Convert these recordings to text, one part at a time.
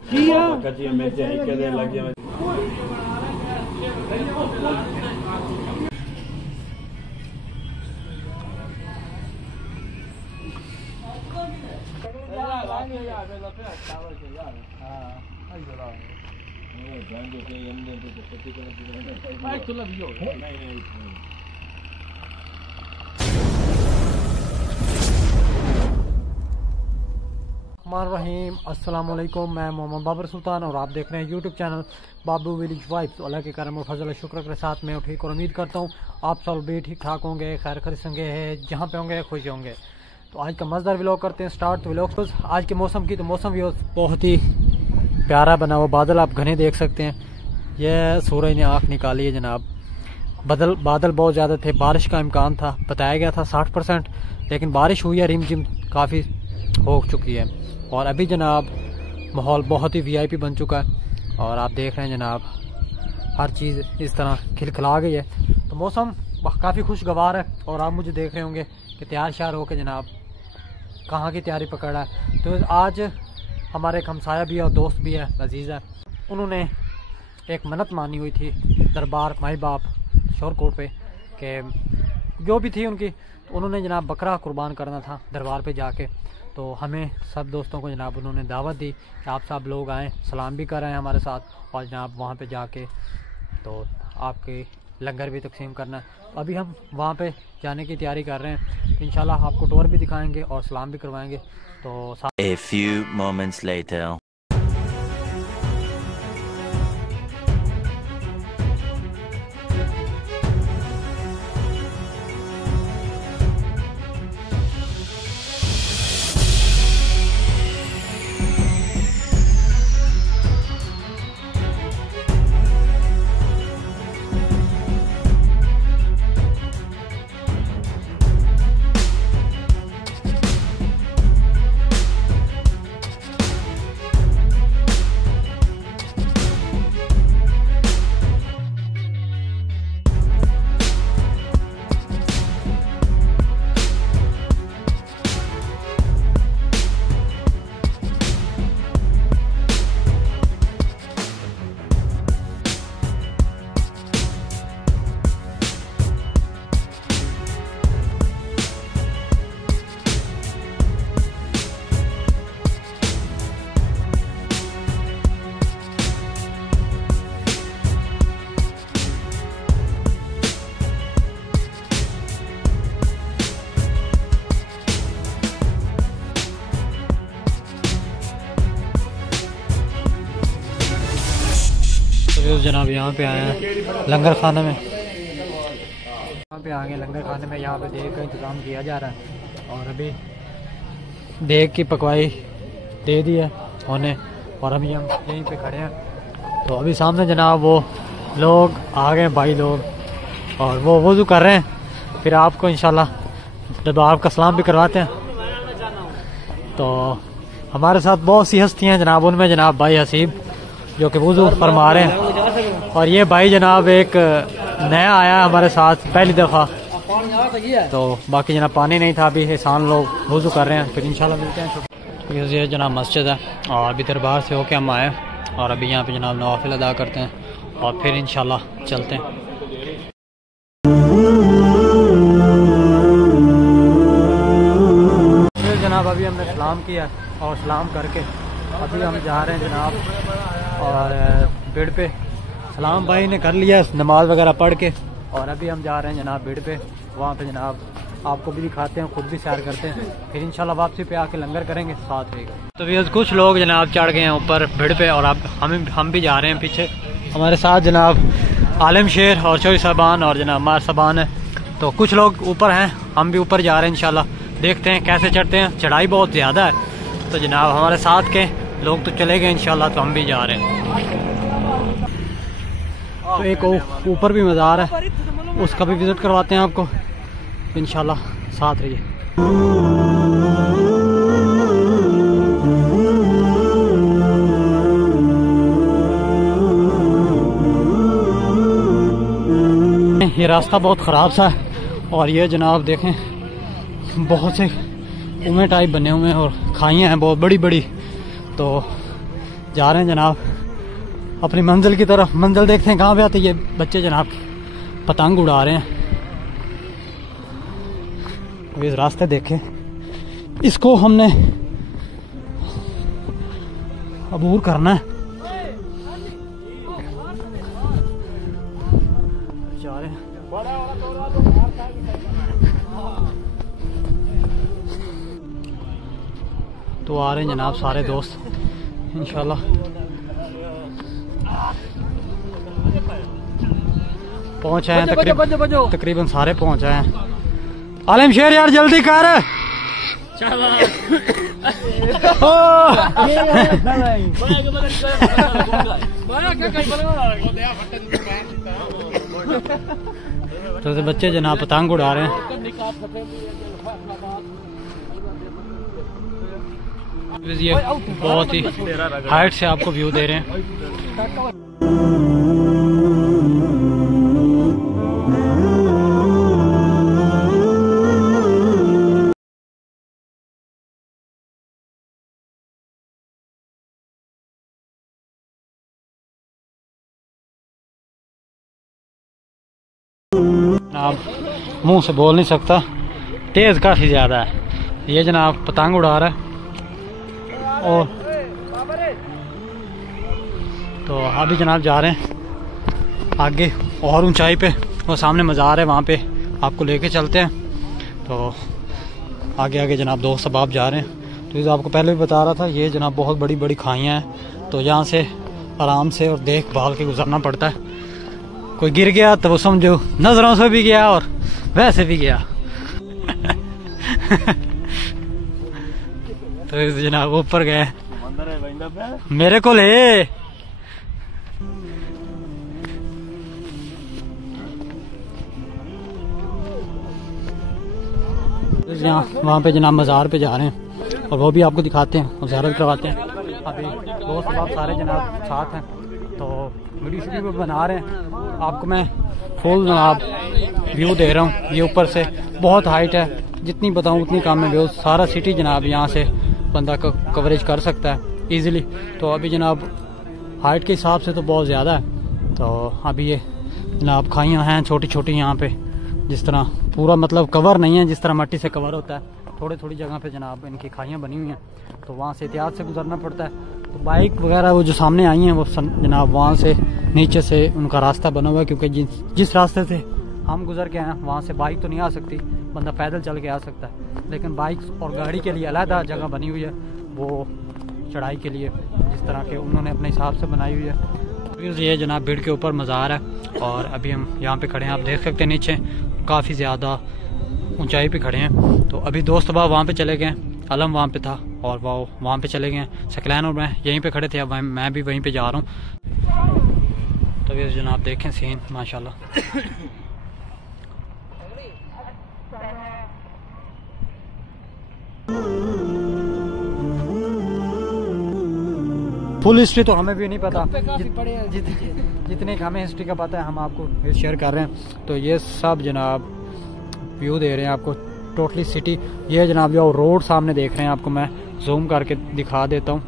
कच्ची मिर्च लग जाए। रहीम अस्सलाम वालेकुम, मैं मोहम्मद बाबर सुल्तान और आप देख रहे हैं यूट्यूब चैनल बाबू विलेज वाइब्स। तो अल्लाह के करम और फजल शुक्र के साथ मैं ठीक और उम्मीद करता हूँ आप सब भी ठीक ठाक होंगे, खैर खरीद होंगे, जहाँ पे होंगे खुश होंगे। तो आज का मज़ेदार व्लॉग करते हैं स्टार्ट। तो व्लॉग आज के मौसम की, तो मौसम भी बहुत ही प्यारा बना हुआ, बादल आप घने देख सकते हैं। यह सूरज ने आँख निकाली है जनाब। बादल बहुत ज़्यादा थे, बारिश का इम्कान था, बताया गया था 60%, लेकिन बारिश हुई है, रिमझिम काफ़ी हो चुकी है। और अभी जनाब माहौल बहुत ही वीआईपी बन चुका है और आप देख रहे हैं जनाब हर चीज़ इस तरह खिलखिला गई है। तो मौसम काफ़ी खुशगवार है और आप मुझे देख रहे होंगे कि तैयार श्यार हो के जनाब कहाँ की तैयारी पकड़ा है। तो आज हमारे एक हमसाया भी है और दोस्त भी है, अजीज़ है। उन्होंने एक मन्नत मानी हुई थी दरबार माई बाप शोरकोट पे कि जो भी थी उनकी, तो उन्होंने जनाब बकरा कुर्बान करना था दरबार पे जाके। तो हमें सब दोस्तों को जनाब उन्होंने दावत दी कि आप सब लोग आएँ, सलाम भी कर रहे हैं हमारे साथ और जनाब वहाँ पे जाके तो आपके लंगर भी तकसीम करना है। अभी हम वहाँ पे जाने की तैयारी कर रहे हैं, तो इंशाल्लाह आपको टूर भी दिखाएंगे और सलाम भी करवाएंगे। तो A few moments later. जनाब यहाँ पे आए हैं लंगर खाने में, यहाँ पे आ गए लंगर खाने में। यहाँ पे देग का इंतज़ाम किया जा रहा है और अभी देग की पकवाई दे दी है उन्हें और अभी हम यहीं पे खड़े हैं। तो अभी सामने जनाब वो लोग आ गए भाई लोग और वो वज़ू कर रहे हैं। फिर आपको इंशाल्लाह जब आपका सलाम भी करवाते हैं। तो हमारे साथ बहुत सी हस्तियाँ जनाब, उनमें जनाब भाई हसीब जो कि वज़ू फरमा रहे हैं और ये भाई जनाब एक नया आया हमारे साथ पहली दफ़ा। तो बाकी जनाब पानी नहीं था, अभी एहसान लोग वज़ू कर रहे हैं, फिर इंशाल्लाह मिलते हैं। ये जनाब मस्जिद है और अभी दरबार से होके हम आए और अभी यहाँ पे जनाब नवाफिल अदा करते हैं और फिर इंशाल्लाह चलते हैं। जनाब अभी हमने सलाम किया और सलाम करके अभी हम जा रहे हैं जनाब और बेड पे। सलाम भाई ने कर लिया नमाज वगैरह पढ़ के और अभी हम जा रहे हैं जनाब बेड पे। वहाँ पे जनाब आपको भी दिखाते हैं, खुद भी सैर करते हैं, फिर इंशाल्लाह वापसी पे आके लंगर करेंगे, साथ रहेगा। तो भी कुछ लोग जनाब चढ़ गए हैं ऊपर बेड पे और अब हम भी जा रहे हैं पीछे। हमारे साथ जनाब आलम शेर और चौधरी साहबान और जनाब मार साहबान है। तो कुछ लोग ऊपर हैं, हम भी ऊपर जा रहे हैं इंशाल्लाह, देखते हैं कैसे चढ़ते हैं। चढ़ाई बहुत ज़्यादा है, तो जनाब हमारे साथ के लोग तो चले गए इंशाल्लाह, तो हम भी जा रहे हैं। तो एक ऊपर भी मज़ार है, उसका भी विज़िट करवाते हैं आपको इंशाल्लाह, साथ रहिए। ये रास्ता बहुत ख़राब सा है और ये जनाब देखें बहुत से कुएं टाइप बने हुए हैं और खाइयाँ हैं बहुत बड़ी बड़ी। तो जा रहे हैं जनाब अपनी मंजिल की तरफ। मंजिल देखते हैं कहाँ पे आते। ये बच्चे जनाब पतंग उड़ा रहे हैं। अब इस रास्ते देखें, इसको हमने अबूर करना है। जा रहे हैं। तो आ रहे हैं जनाब सारे दोस्त इंशाल्लाह। पहुंच आए हैं तकरीबन सारे पहुंच आए हैं। आलम शेर यार जल्दी कर। तो बच्चे जनाब पतंग उड़ा रहे हैं। ये बहुत ही हाइट से आपको व्यू दे रहे हैं। जनाब मुंह से बोल नहीं सकता, तेज काफी ज्यादा है। ये जनाब पतंग उड़ा रहा है। और तो अभी जनाब जा रहे हैं आगे और ऊंचाई पे। वो सामने मज़ार है, वहाँ पे आपको लेके चलते हैं। तो आगे आगे जनाब दोस्त सब आप जा रहे हैं। तो ये आपको पहले भी बता रहा था, ये जनाब बहुत बड़ी बड़ी खाइयाँ हैं। तो यहाँ से आराम से और देखभाल के गुजरना पड़ता है। कोई गिर गया तो वो समझो नजरों से भी गया और वैसे भी गया। तो जनाब ऊपर गए, मेरे को ले। वहाँ पे जनाब मज़ार पे जा रहे हैं और वो भी आपको दिखाते हैं और ज़ियारत करवाते हैं। अभी दोस्त आप सारे जनाब साथ हैं तो वीडियो शूडियो बना रहे हैं। आपको मैं फुल जनाब व्यू दे रहा हूँ। ये ऊपर से बहुत हाइट है, जितनी बताऊँ उतनी कम है व्यू। सारा सिटी जनाब यहाँ से बंदा कवरेज कर सकता है इजीली। तो अभी जनाब हाइट के हिसाब से तो बहुत ज़्यादा है। तो अभी ये जनाब खाइयाँ हैं छोटी छोटी यहाँ पे, जिस तरह पूरा मतलब कवर नहीं है जिस तरह मट्टी से कवर होता है। थोड़ी थोड़ी जगह पे जनाब इनकी खाइयाँ बनी हुई हैं। तो वहाँ से एहतियात से गुजरना पड़ता है। तो बाइक वगैरह वो जो सामने आई हैं वो जनाब वहाँ से नीचे से उनका रास्ता बना हुआ है, क्योंकि जिस रास्ते से हम गुजर के आए वहाँ से बाइक तो नहीं आ सकती, बंदा पैदल चल के आ सकता है। लेकिन बाइक और गाड़ी के लिए अलग जगह बनी हुई है, वो चढ़ाई के लिए जिस तरह के उन्होंने अपने हिसाब से बनाई हुई है। ये जनाब भीड़ के ऊपर मज़ार है और अभी हम यहाँ पे खड़े हैं। आप देख सकते हैं नीचे काफ़ी ज़्यादा ऊंचाई पे खड़े हैं। तो अभी दोस्त बाब वहाँ पे चले गए, अलम वहाँ पे था और वो वहाँ पे चले गए। सकलैन और मैं यहीं पे खड़े थे, अब मैं भी वहीं पे जा रहा हूँ। तो ये जनाब देखें सीन माशाल्लाह। फुल हिस्ट्री तो हमें भी नहीं पता, जितनी हमें हिस्ट्री का पता है हम आपको शेयर कर रहे हैं। तो ये सब जनाब व्यू दे रहे हैं आपको टोटली सिटी। ये जनाब जो रोड सामने देख रहे हैं आपको मैं जूम करके दिखा देता हूँ।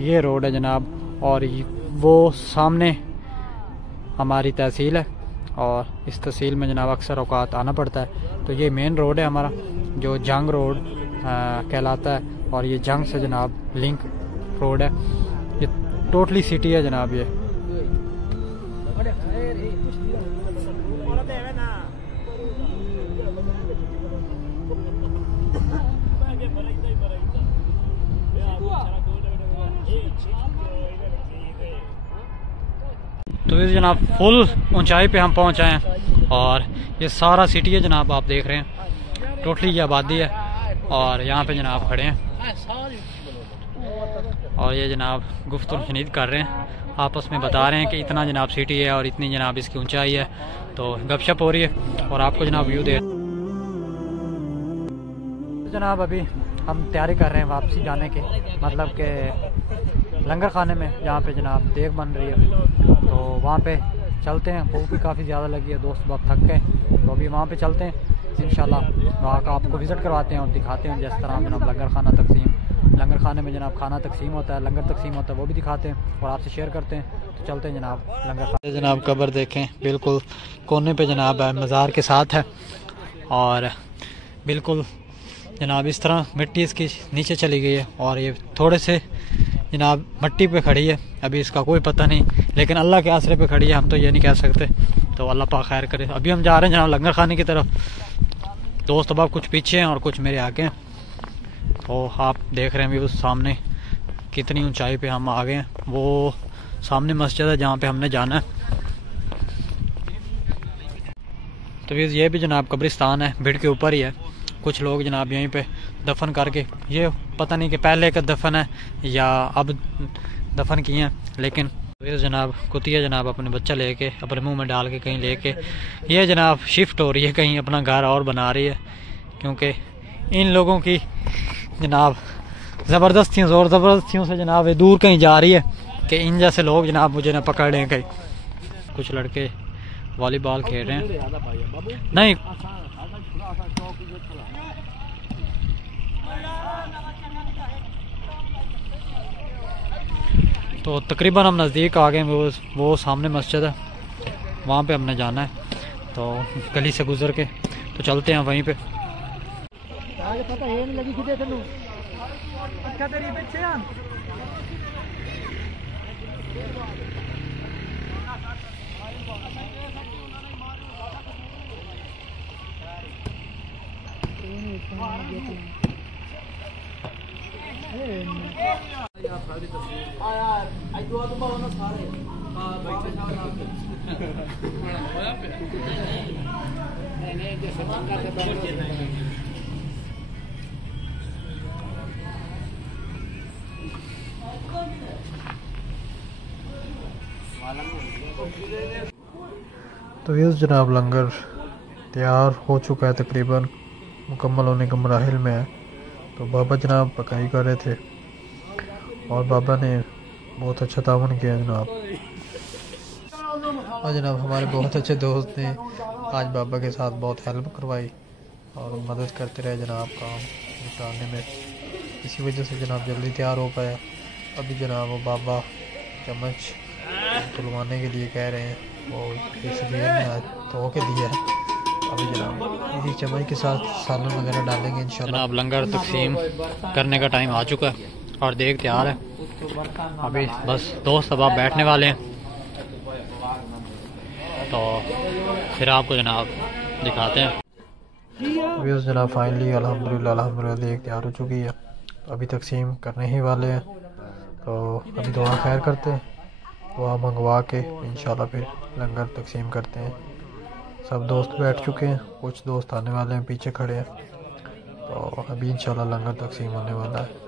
ये रोड है जनाब और वो सामने हमारी तहसील है और इस तहसील में जनाब अक्सर औकात आना पड़ता है। तो ये मेन रोड है हमारा जो जंग रोड कहलाता है और ये जंग से जनाब लिंक रोड है। ये टोटली सिटी है जनाब। ये तो ये जनाब फुल ऊंचाई पे हम पहुंच आए हैं और ये सारा सिटी है जनाब। आप देख रहे हैं टोटली ये आबादी है और यहाँ पे जनाब खड़े हैं और ये जनाब गुफ्तगू शनीद कर रहे हैं, आपस में बता रहे हैं कि इतना जनाब सिटी है और इतनी जनाब इसकी ऊंचाई है। तो गपशप हो रही है और आपको जनाब व्यू दे जनाब। अभी हम तैयारी कर रहे हैं वापसी जाने की, मतलब के लंगर खाने में जहाँ पे जनाब देग बन रही है। तो वहाँ पे चलते हैं। भूख भी काफ़ी ज़्यादा लगी है, दोस्त बहुत थक गए। तो अभी वहाँ पे चलते हैं इंशाल्लाह। वहाँ का आपको विज़िट करवाते हैं और दिखाते हैं जिस तरह जनाब लंगर खाना तकसीम लंगर खाने में जनाब खाना तकसीम होता है, लंगर तकसीम होता है, वो भी दिखाते हैं और आपसे शेयर करते हैं। तो चलते हैं जनाब लंगर खाने। जनाब कब्र देखें, बिल्कुल कोने पे जनाब है, मज़ार के साथ है और बिल्कुल जनाब इस तरह मिट्टी इसकी नीचे चली गई है और ये थोड़े से जनाब मट्टी पे खड़ी है। अभी इसका कोई पता नहीं, लेकिन अल्लाह के आसरे पे खड़ी है, हम तो ये नहीं कह सकते। तो अल्लाह पाक खैर करे। अभी हम जा रहे हैं जनाब लंगर खाने की तरफ। दोस्त अब कुछ पीछे हैं और कुछ मेरे आगे हैं। तो आप देख रहे हैं भी उस सामने कितनी ऊंचाई पे हम आ गए हैं। वो सामने मस्जिद है जहाँ पे हमने जाना है। तो ये भी जनाब कब्रिस्तान है, भीड़ के ऊपर ही है। कुछ लोग जनाब यहीं पे दफन करके, ये पता नहीं कि पहले का दफन है या अब दफन किए हैं, लेकिन जनाब कुतिया जनाब अपने बच्चा लेके अपने मुंह में डाल के कहीं लेके ये जनाब शिफ्ट हो रही है, कहीं अपना घर और बना रही है। क्योंकि इन लोगों की जनाब ज़बरदस्तियों ज़ोर ज़बरदस्तियों से जनाब ये दूर कहीं जा रही है कि इन जैसे लोग जनाब मुझे ना पकड़ लें कहीं। कुछ लड़के वॉलीबॉल खेल रहे हैं। नहीं तो तकरीबन हम नज़दीक आ गए। वो सामने मस्जिद है, वहाँ पे हमने जाना है। तो गली से गुजर के तो चलते हैं वहीं पे। तो ये जनाब लंगर तैयार हो चुका है, तकरीबन मुकम्मल होने के मराहिल में है। तो बाबा जनाब पकाई कर रहे थे और बाबा ने बहुत अच्छा तावन किया जनाब। और जनाब हमारे बहुत अच्छे दोस्त ने आज बाबा के साथ बहुत हेल्प करवाई और मदद करते रहे जनाब काम निकालने में। इसी वजह से जनाब जल्दी तैयार हो पाया। अभी जनाब वो बाबा चम्मच तुलवाने के लिए कह रहे हैं, वो इस जेल में आज धो के दिया है। अभी जनाब इसी चम्मच के साथ सालन वगैरह डालेंगे इंशाल्लाह। जनाब लंगर तकसीम करने का टाइम आ चुका है और देख तैयार है। अभी बस दोस्त अब आप बैठने वाले हैं, तो फिर आपको जनाब दिखाते हैं। अभी जनाब फाइनली अल्हम्दुलिल्लाह देख तैयार हो चुकी है। अभी तकसीम करने ही वाले हैं। तो अभी दुआ खैर करते हैं, दुआ मंगवा के इंशाल्लाह फिर लंगर तकसीम करते हैं। सब दोस्त बैठ चुके हैं, कुछ दोस्त आने वाले हैं, पीछे खड़े हैं। तो अभी इंशाल्लाह लंगर तकसीम होने वाला है।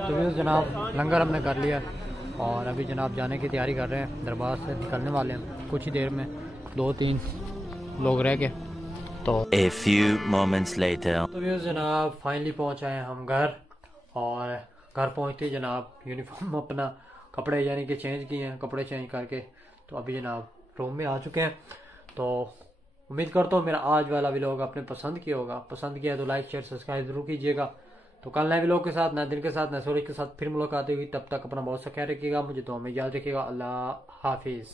तो जनाब लंगर हमने कर लिया और अभी जनाब जाने की तैयारी कर रहे हैं, दरबार से निकलने वाले हैं कुछ ही देर में। 2-3 लोग रह गए। तो A few moments later. तो जनाब फाइनली पहुंच आए हम घर और घर पहुंचते जनाब यूनिफॉर्म अपना कपड़े यानी कि चेंज किए हैं, कपड़े चेंज करके तो अभी जनाब रूम में आ चुके हैं। तो उम्मीद करता हूँ मेरा आज वाला व्लॉग आपने पसंद किया होगा। पसंद किया तो लाइक शेयर सब्सक्राइब जरूर कीजिएगा। तो कल नए व्लॉग के साथ, नए दिन के साथ, नए सूरज के साथ फिर मुलाकात होगी। तब तक अपना बहुत सा ख्याल रखिएगा, मुझे दुआ में याद रखिएगा। अल्लाह हाफिज़।